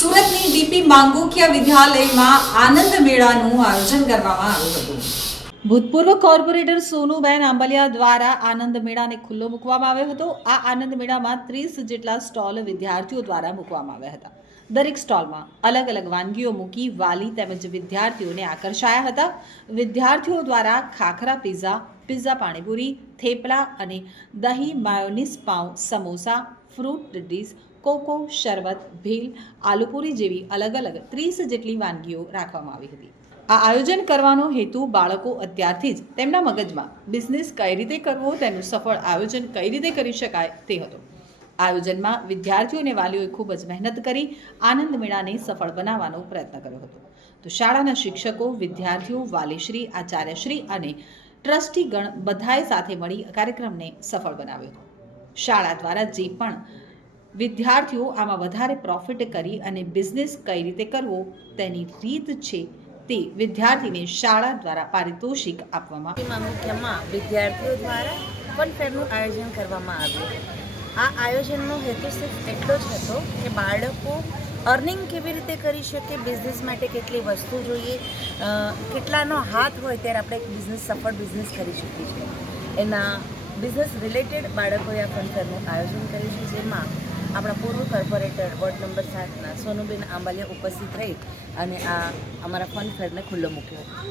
સુરતની ડીપી માંગુકિયા વિદ્યાલયમાં આનંદ મેળાનું આયોજન કરવામાં આવ્યું હતું. ભૂતપૂર્વ કોર્પોરેટર સોનુબેન આંબલિયા દ્વારા આનંદ મેળાને ખુલ્લો મૂકવામાં આવ્યો હતો. આ આનંદ મેળામાં ત્રીસ જેટલા સ્ટોલ વિદ્યાર્થીઓ દ્વારા મૂકવામાં આવ્યા હતા. દરેક સ્ટોલમાં અલગ અલગ વાનગીઓ મૂકી વાલી તેમજ વિદ્યાર્થીઓને આકર્ષાયા હતા. વિદ્યાર્થીઓ દ્વારા ખાખરા, પિઝા પિઝા, પાણીપુરી, થેપલા અને દહીં માયોનીસ પાઉં, સમોસા, ફ્રૂટ ડીશ કોકો, શરબત, ભીલ, આલુપુરી જેવી અલગ અલગ ત્રીસ જેટલી વાનગીઓ રાખવામાં આવી હતી. આ આયોજન કરવાનો હેતુ બાળકો અત્યારથી જ તેમના મગજમાં બિઝનેસ કઈ રીતે કરવો, તેનું સફળ આયોજન કઈ રીતે કરી શકાય તે હતો. આયોજનમાં વિદ્યાર્થીઓ અને વાલીઓએ ખૂબ જ મહેનત કરી, આનંદ મેળાને સફળ બનાવવાનો પ્રયત્ન કર્યો હતો. તો શાળાના શિક્ષકો, વિદ્યાર્થીઓ, વાલીશ્રી, આચાર્યશ્રી અને ટ્રસ્ટીગણ બધાએ સાથે મળી કાર્યક્રમને સફળ બનાવ્યો. શાળા દ્વારા જે પણ વિદ્યાર્થીઓ આમાં વધારે પ્રોફિટ કરી અને બિઝનેસ કઈ રીતે કરવો, તેની રીત છે તે વિદ્યાર્થીને શાળા દ્વારા પારિતોષિક આપવામાં મુખ્યમાં વિદ્યાર્થીઓ દ્વારા ફન ફેરનું આયોજન કરવામાં આવ્યું. આ આયોજનનો હેતુ સિર્ફ એટલો જ હતો કે બાળકો અર્નિંગ કેવી રીતે કરી શકીએ? બિઝનેસ માટે કેટલી વસ્તુ જોઈએ? કેટલાનો હાથ હોય ત્યારે આપણે એક બિઝનેસ, સફળ બિઝનેસ કરી શકીએ છીએ. એના બિઝનેસ રિલેટેડ બાળકોએ આ ફન આયોજન કર્યું છે, જેમાં આપણા પૂર્વ કોર્પોરેટર વોર્ડ નંબર સાતના સોનુબેન આંબાલિયા ઉપસ્થિત રહી અને આ અમારા ફન ફેરને ખુલ્લો મૂક્યો.